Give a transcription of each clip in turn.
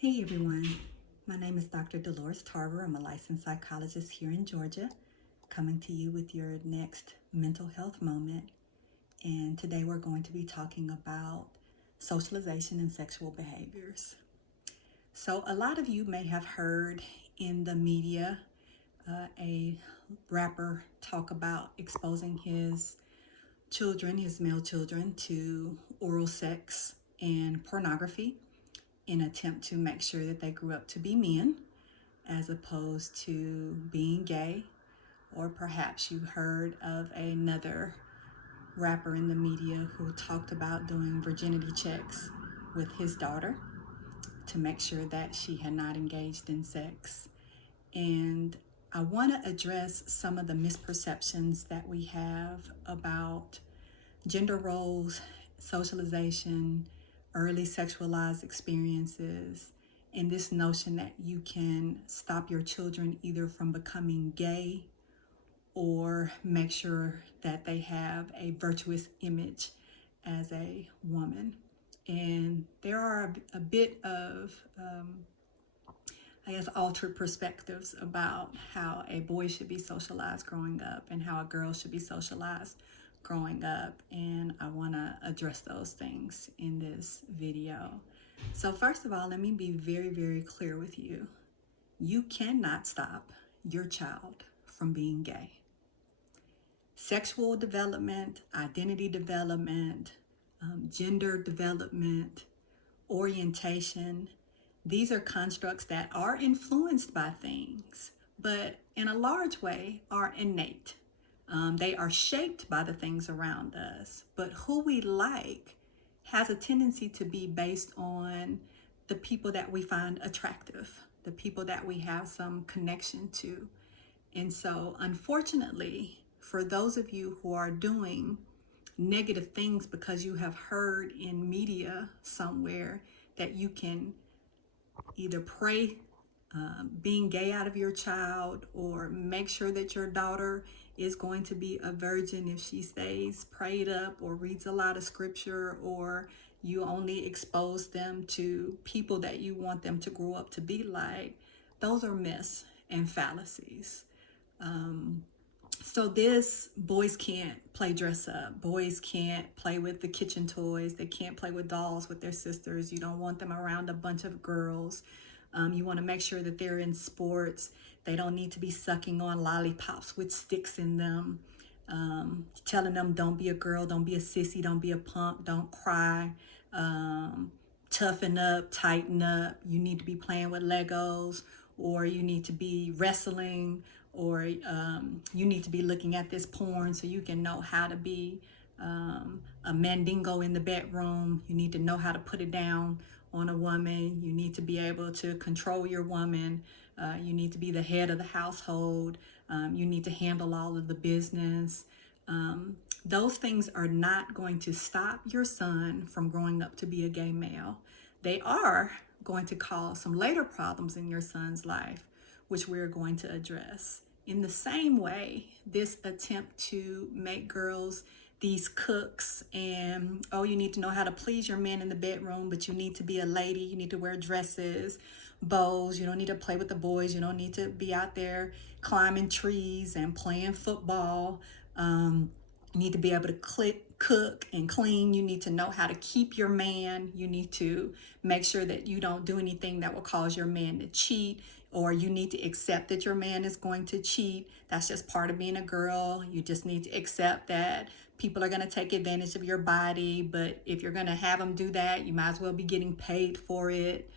Hey everyone, my name is Dr. Dolores Tarver. I'm a licensed psychologist here in Georgia, coming to you with your next mental health moment. And today we're going to be talking about socialization and sexual behaviors. So, a lot of you may have heard in the media a rapper talk about exposing his children, his male children, to oral sex and pornography in an attempt to make sure that they grew up to be men as opposed to being gay. Or perhaps you heard of another rapper in the media who talked about doing virginity checks with his daughter to make sure that she had not engaged in sex. And I want to address some of the misperceptions that we have about gender roles, socialization, early sexualized experiences, and this notion that you can stop your children either from becoming gay or make sure that they have a virtuous image as a woman. And there are a bit of, altered perspectives about how a boy should be socialized growing up and how a girl should be socialized growing up. And I want to address those things in this video. So first of all, let me be very, very clear with you. You cannot stop your child from being gay. Sexual development, identity development, gender development, orientation, these are constructs that are influenced by things, but in a large way are innate. They are shaped by the things around us, but who we like has a tendency to be based on the people that we find attractive, the people that we have some connection to. And so, unfortunately, for those of you who are doing negative things because you have heard in media somewhere that you can either pray being gay out of your child or make sure that your daughter is going to be a virgin if she stays prayed up or reads a lot of scripture, or you only expose them to people that you want them to grow up to be like, those are myths and fallacies. So this, boys can't play dress up. Boys can't play with the kitchen toys. They can't play with dolls with their sisters. You don't want them around a bunch of girls. You want to make sure that they're in sports. They don't need to be sucking on lollipops with sticks in them. Telling them don't be a girl, don't be a sissy, don't be a punk, don't cry. Toughen up, tighten up. You need to be playing with Legos, or you need to be wrestling, or you need to be looking at this porn so you can know how to be a mandingo in the bedroom. You need to know how to put it down on a woman. You need to be able to control your woman. You need to be the head of the household. You need to handle all of the business. Those things are not going to stop your son from growing up to be a gay male. They are going to cause some later problems in your son's life, which we're going to address. In the same way, this attempt to make girls these cooks and, oh, you need to know how to please your man in the bedroom, but you need to be a lady, you need to wear dresses, bows, you don't need to play with the boys, you don't need to be out there climbing trees and playing football. You need to be able to cook and clean. You need to know how to keep your man. You need to make sure that you don't do anything that will cause your man to cheat, or you need to accept that your man is going to cheat. That's just part of being a girl. You just need to accept that people are going to take advantage of your body, but if you're going to have them do that, you might as well be getting paid for it.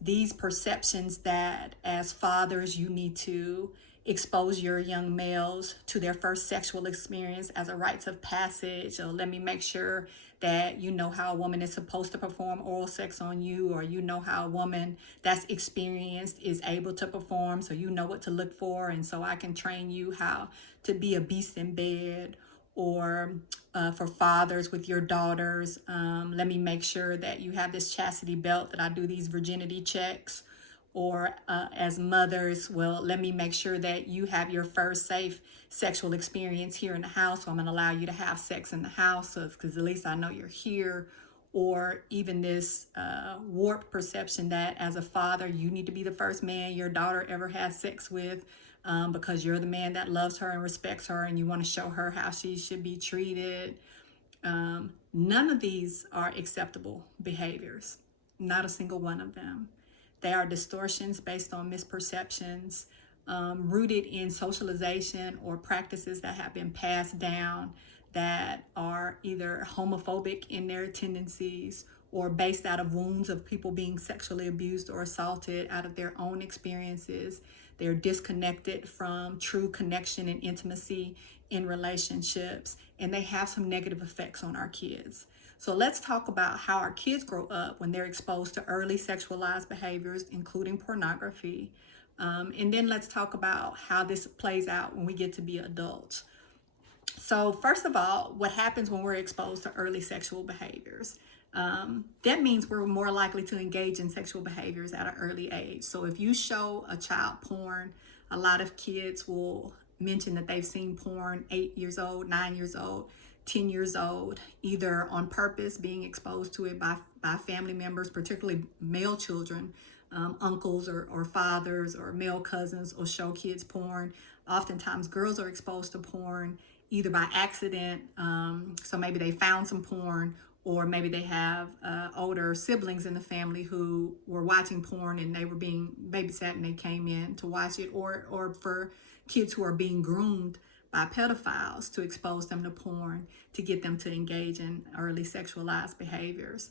These perceptions that as fathers you need to expose your young males to their first sexual experience as a rites of passage, or let me make sure that you know how a woman is supposed to perform oral sex on you, or you know how a woman that's experienced is able to perform, so you know what to look for, and so I can train you how to be a beast in bed. Or for fathers with your daughters, let me make sure that you have this chastity belt, that I do these virginity checks. Or as mothers, well, let me make sure that you have your first safe sexual experience here in the house, so I'm going to allow you to have sex in the house, so because at least I know you're here. or even this warped perception that as a father, you need to be the first man your daughter ever has sex with, because you're the man that loves her and respects her, and you want to show her how she should be treated. None of these are acceptable behaviors, not a single one of them. They are distortions based on misperceptions, rooted in socialization or practices that have been passed down that are either homophobic in their tendencies or based out of wounds of people being sexually abused or assaulted out of their own experiences. They're disconnected from true connection and intimacy in relationships, and they have some negative effects on our kids. So let's talk about how our kids grow up when they're exposed to early sexualized behaviors, including pornography. And then let's talk about how this plays out when we get to be adults. So first of all, what happens when we're exposed to early sexual behaviors? That means we're more likely to engage in sexual behaviors at an early age. So if you show a child porn, a lot of kids will mention that they've seen porn 8 years old, 9 years old, 10 years old, either on purpose, being exposed to it by family members, particularly male children. Uncles or fathers or male cousins will show kids porn. Oftentimes girls are exposed to porn either by accident, so maybe they found some porn, or maybe they have older siblings in the family who were watching porn and they were being babysat and they came in to watch it, or for kids who are being groomed by pedophiles to expose them to porn to get them to engage in early sexualized behaviors.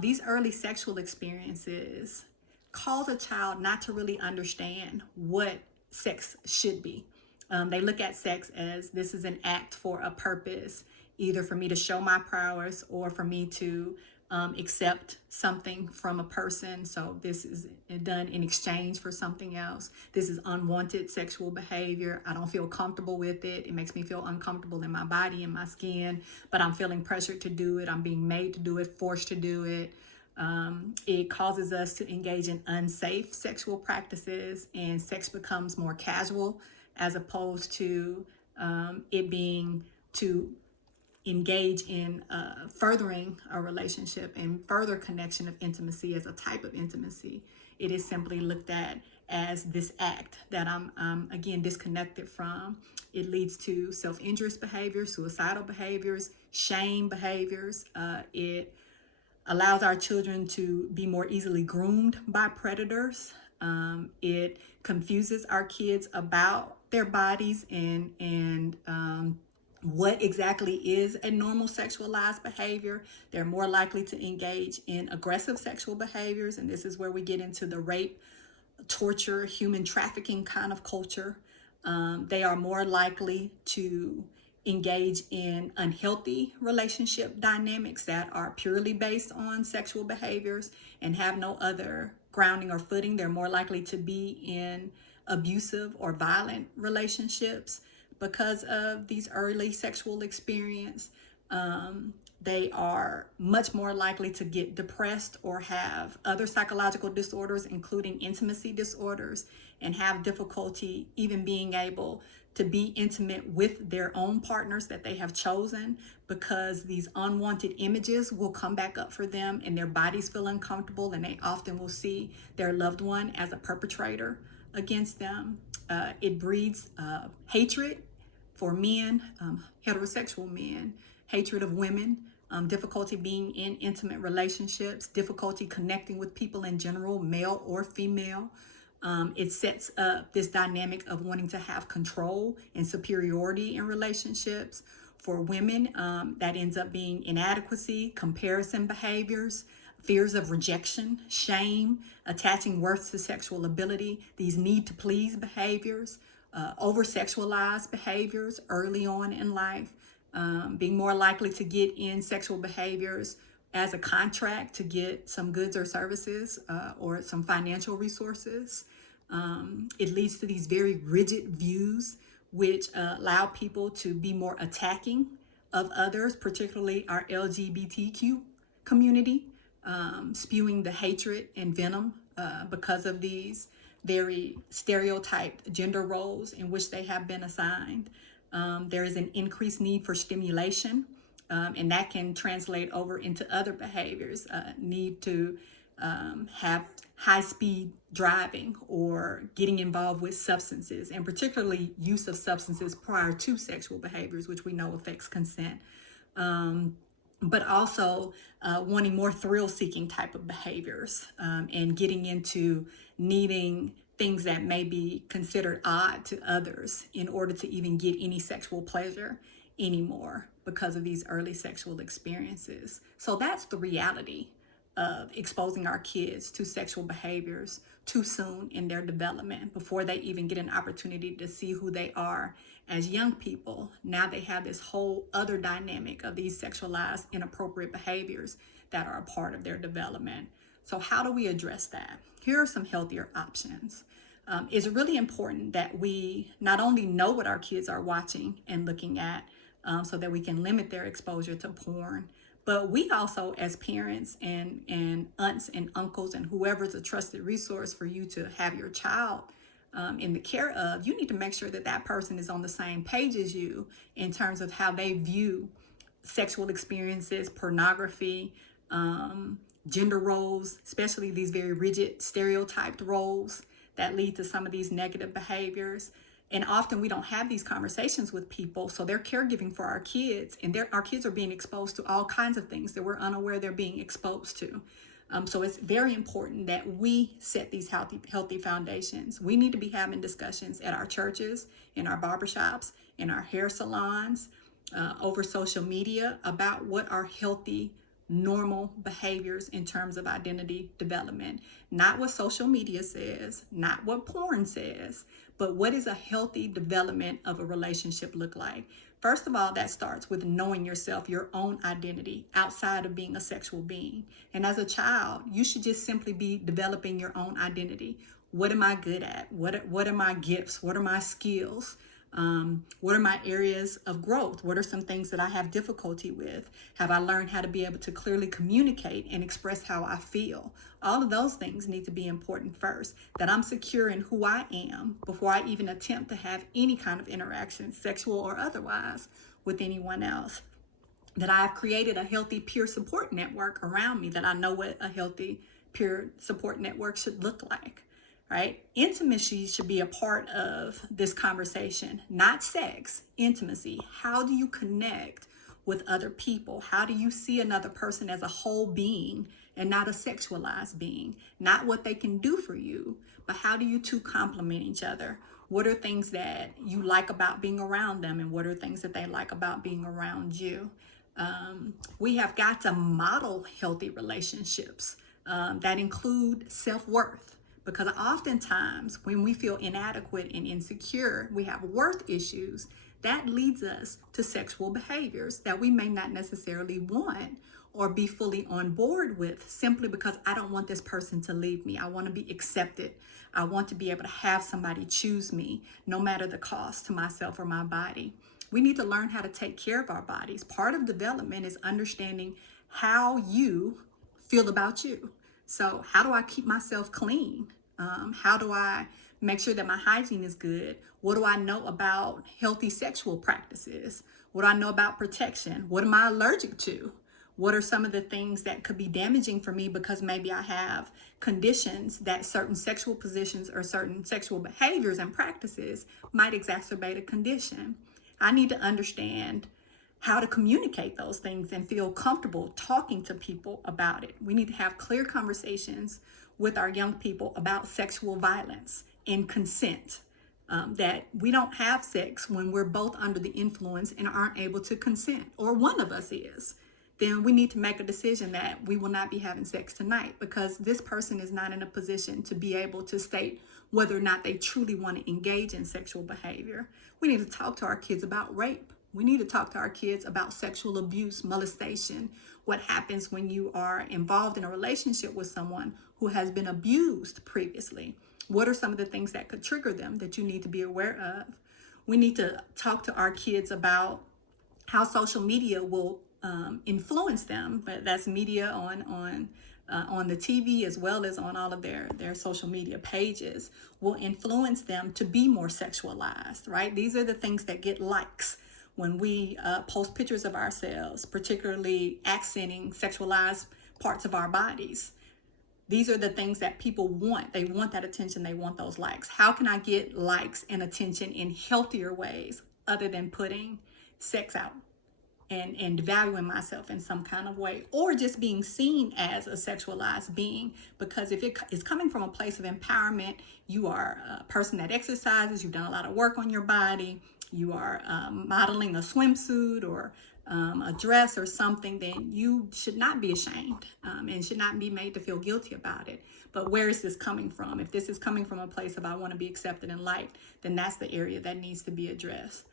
These early sexual experiences cause a child not to really understand what sex should be. They look at sex as this is an act for a purpose, either for me to show my prowess or for me to accept something from a person. So this is done in exchange for something else. This is unwanted sexual behavior. I don't feel comfortable with it. It makes me feel uncomfortable in my body and my skin, but I'm feeling pressured to do it. I'm being made to do it, forced to do it. It causes us to engage in unsafe sexual practices, and sex becomes more casual as opposed to it being to engage in furthering a relationship and further connection of intimacy as a type of intimacy. It is simply looked at as this act that I'm again disconnected from. It leads to self-injurious behaviors, suicidal behaviors, shame behaviors. It allows our children to be more easily groomed by predators. It confuses our kids about their bodies and what exactly is a normal sexualized behavior. They're more likely to engage in aggressive sexual behaviors, and this is where we get into the rape, torture, human trafficking kind of culture. They are more likely to engage in unhealthy relationship dynamics that are purely based on sexual behaviors and have no other grounding or footing. They're more likely to be in abusive or violent relationships because of these early sexual experience. They are much more likely to get depressed or have other psychological disorders, including intimacy disorders, and have difficulty even being able to be intimate with their own partners that they have chosen, because these unwanted images will come back up for them and their bodies feel uncomfortable, and they often will see their loved one as a perpetrator against them. It breeds hatred for men, heterosexual men, hatred of women, difficulty being in intimate relationships, difficulty connecting with people in general, male or female. It sets up this dynamic of wanting to have control and superiority in relationships. For women, that ends up being inadequacy, comparison behaviors, fears of rejection, shame, attaching worth to sexual ability, these need to please behaviors, over-sexualized behaviors early on in life, being more likely to get in sexual behaviors as a contract to get some goods or services or some financial resources. It leads to these very rigid views which allow people to be more attacking of others, particularly our LGBTQ community, spewing the hatred and venom because of these very stereotyped gender roles in which they have been assigned. There is an increased need for stimulation And that can translate over into other behaviors, need to have high-speed driving or getting involved with substances, and particularly use of substances prior to sexual behaviors, which we know affects consent. But also wanting more thrill-seeking type of behaviors, and getting into needing things that may be considered odd to others in order to even get any sexual pleasure anymore because of these early sexual experiences. So that's the reality of exposing our kids to sexual behaviors too soon in their development, before they even get an opportunity to see who they are as young people. Now they have this whole other dynamic of these sexualized, inappropriate behaviors that are a part of their development. So how do we address that? Here are some healthier options. It's really important that we not only know what our kids are watching and looking at, so that we can limit their exposure to porn, but we also, as parents and aunts and uncles and whoever's a trusted resource for you to have your child in the care of, you need to make sure that that person is on the same page as you in terms of how they view sexual experiences, pornography, gender roles, especially these very rigid stereotyped roles that lead to some of these negative behaviors. And often we don't have these conversations with people, so they're caregiving for our kids, and our kids are being exposed to all kinds of things that we're unaware they're being exposed to. So it's very important that we set these healthy foundations. We need to be having discussions at our churches, in our barbershops, in our hair salons, over social media about what are healthy, normal behaviors in terms of identity development. Not what social media says, not what porn says, but what is a healthy development of a relationship look like? First of all, that starts with knowing yourself, your own identity outside of being a sexual being. And as a child, you should just simply be developing your own identity. What am I good at? What are my gifts? What are my skills? What are my areas of growth? What are some things that I have difficulty with? Have I learned how to be able to clearly communicate and express how I feel? All of those things need to be important first, that I'm secure in who I am before I even attempt to have any kind of interaction, sexual or otherwise, with anyone else. That I've created a healthy peer support network around me, that I know what a healthy peer support network should look like. Right? Intimacy should be a part of this conversation, not sex, intimacy. How do you connect with other people? How do you see another person as a whole being and not a sexualized being? Not what they can do for you, but how do you two complement each other? What are things that you like about being around them, and what are things that they like about being around you? We have got to model healthy relationships that include self-worth. Because oftentimes when we feel inadequate and insecure, we have worth issues, that leads us to sexual behaviors that we may not necessarily want or be fully on board with, simply because I don't want this person to leave me. I want to be accepted. I want to be able to have somebody choose me, no matter the cost to myself or my body. We need to learn how to take care of our bodies. Part of development is understanding how you feel about you. So how do I keep myself clean? How do I make sure that my hygiene is good? What do I know about healthy sexual practices? What do I know about protection? What am I allergic to? What are some of the things that could be damaging for me because maybe I have conditions that certain sexual positions or certain sexual behaviors and practices might exacerbate a condition? I need to understand how to communicate those things and feel comfortable talking to people about it. We need to have clear conversations with our young people about sexual violence and consent. That we don't have sex when we're both under the influence and aren't able to consent, or one of us is. Then we need to make a decision that we will not be having sex tonight, because this person is not in a position to be able to state whether or not they truly want to engage in sexual behavior. We need to talk to our kids about rape. We need to talk to our kids about sexual abuse, molestation, what happens when you are involved in a relationship with someone who has been abused previously. What are some of the things that could trigger them that you need to be aware of? We need to talk to our kids about how social media will influence them. But that's media on the TV, as well as on all of their social media pages, will influence them to be more sexualized, right? These are the things that get likes. when we post pictures of ourselves, particularly accenting sexualized parts of our bodies. These are the things that people want. They want that attention. They want those likes. How can I get likes and attention in healthier ways other than putting sex out and valuing myself in some kind of way, or just being seen as a sexualized being? Because if it is coming from a place of empowerment, you are a person that exercises, you've done a lot of work on your body, you are modeling a swimsuit or a dress or something, then you should not be ashamed and should not be made to feel guilty about it. But where is this coming from? If this is coming from a place of I want to be accepted and liked, then that's the area that needs to be addressed.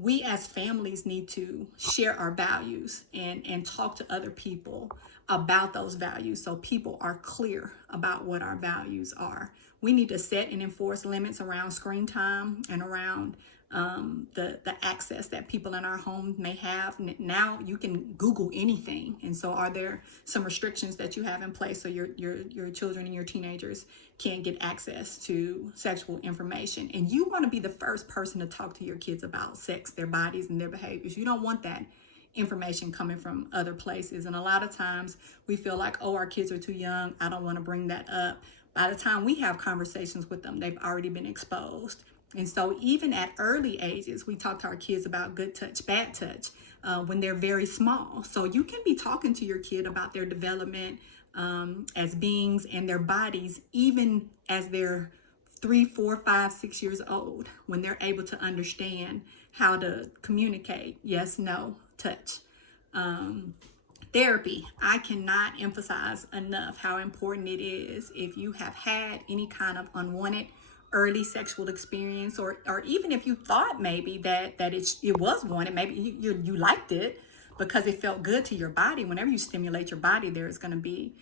We as families need to share our values and talk to other people about those values so people are clear about what our values are. We need to set and enforce limits around screen time and around the access that people in our home may have. Now you can Google anything. And so are there some restrictions that you have in place so your children and your teenagers can't get access to sexual information? And you want to be the first person to talk to your kids about sex, their bodies, and their behaviors. You don't want that information coming from other places. And a lot of times we feel like, oh, our kids are too young, I don't want to bring that up. By the time we have conversations with them, they've already been exposed. And so even at early ages, we talk to our kids about good touch, bad touch when they're very small. So you can be talking to your kid about their development as beings and their bodies, even as they're 3, 4, 5, 6 years old, when they're able to understand how to communicate yes, no, touch. Therapy. I cannot emphasize enough how important it is if you have had any kind of unwanted early sexual experience, or even if you thought maybe that it was wanted, maybe you liked it because it felt good to your body. Whenever you stimulate your body, there's going to be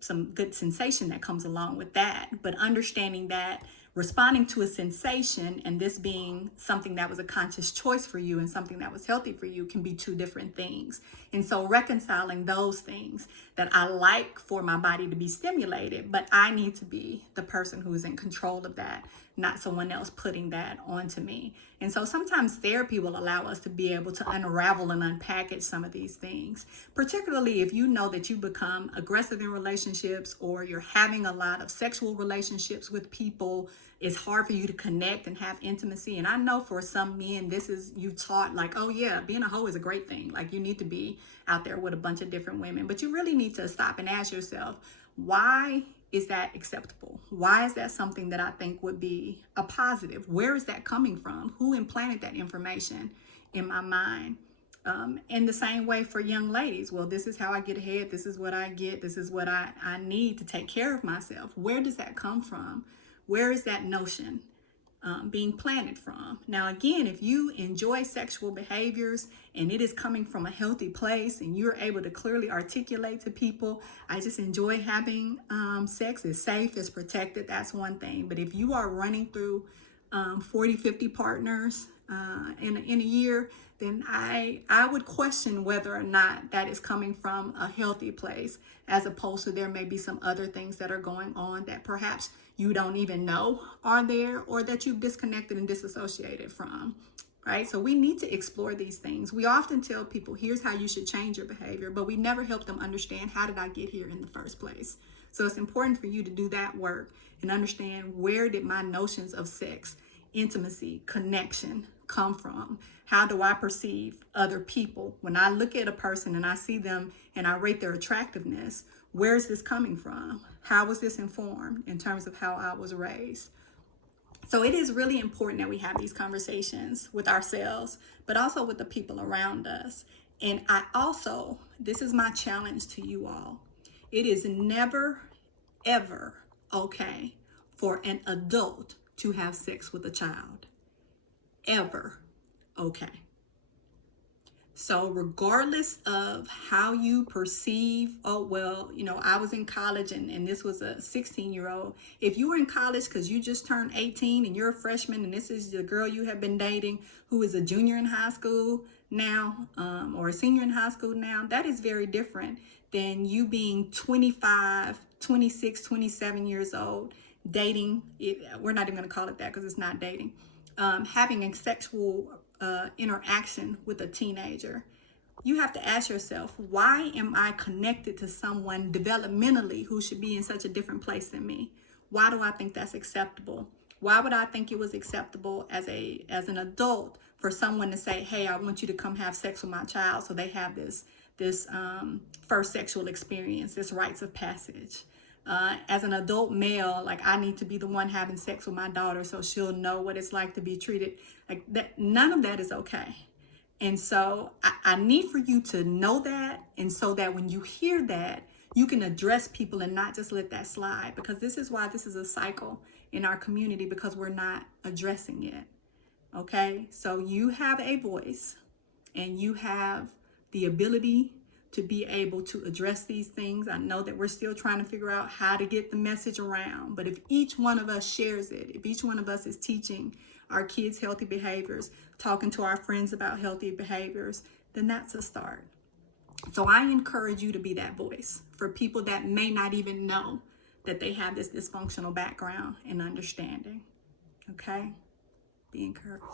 some good sensation that comes along with that. But understanding that responding to a sensation and this being something that was a conscious choice for you and something that was healthy for you can be two different things. And so reconciling those things, that I like for my body to be stimulated, but I need to be the person who is in control of that, not someone else putting that onto me. And so sometimes therapy will allow us to be able to unravel and unpackage some of these things, particularly if you know that you become aggressive in relationships or you're having a lot of sexual relationships with people. It's hard for you to connect and have intimacy. And I know for some men, this is you taught like, oh yeah, being a hoe is a great thing. Like you need to be out there with a bunch of different women, but you really need to stop and ask yourself, why is that acceptable? Why is that something that I think would be a positive? Where is that coming from? Who implanted that information in my mind? In the same way for young ladies, well, this is how I get ahead. This is what I get. This is what I need to take care of myself. Where does that come from? Where is that notion being planted from? Now, again, if you enjoy sexual behaviors and it is coming from a healthy place and you're able to clearly articulate to people, I just enjoy having sex, it's safe, it's protected, that's one thing. But if you are running through 40, 50 partners in a year, then I would question whether or not that is coming from a healthy place, as opposed to there may be some other things that are going on that perhaps you don't even know are there, or that you've disconnected and disassociated from, right? So we need to explore these things. We often tell people, here's how you should change your behavior, but we never help them understand, how did I get here in the first place? So it's important for you to do that work and understand, where did my notions of sex, intimacy, connection come from? How do I perceive other people? When I look at a person and I see them and I rate their attractiveness, where is this coming from? How was this informed in terms of how I was raised? So it is really important that we have these conversations with ourselves, but also with the people around us. And this is my challenge to you all. It is never, ever okay for an adult to have sex with a child. Ever okay. So regardless of how you perceive, oh, well, I was in college and this was a 16-year-old. If you were in college because you just turned 18 and you're a freshman and this is the girl you have been dating who is a junior in high school now, or a senior in high school now, that is very different than you being 25, 26, 27 years old, dating. We're not even going to call it that because it's not dating. Having a sexual interaction with a teenager, you have to ask yourself, why am I connected to someone developmentally who should be in such a different place than me? Why do I think that's acceptable? Why would I think it was acceptable as an adult for someone to say, hey, I want you to come have sex with my child, so they have this first sexual experience, this rites of passage. As an adult male, like, I need to be the one having sex with my daughter so she'll know what it's like to be treated like that. None of that is okay. And so I need for you to know that, and so that when you hear that, you can address people and not just let that slide, because this is why this is a cycle in our community, because we're not addressing it. Okay, so you have a voice and you have the ability to be able to address these things. I know that we're still trying to figure out how to get the message around, but if each one of us shares it, if each one of us is teaching our kids healthy behaviors, talking to our friends about healthy behaviors, then that's a start. So I encourage you to be that voice for people that may not even know that they have this dysfunctional background and understanding. Okay? Be encouraged.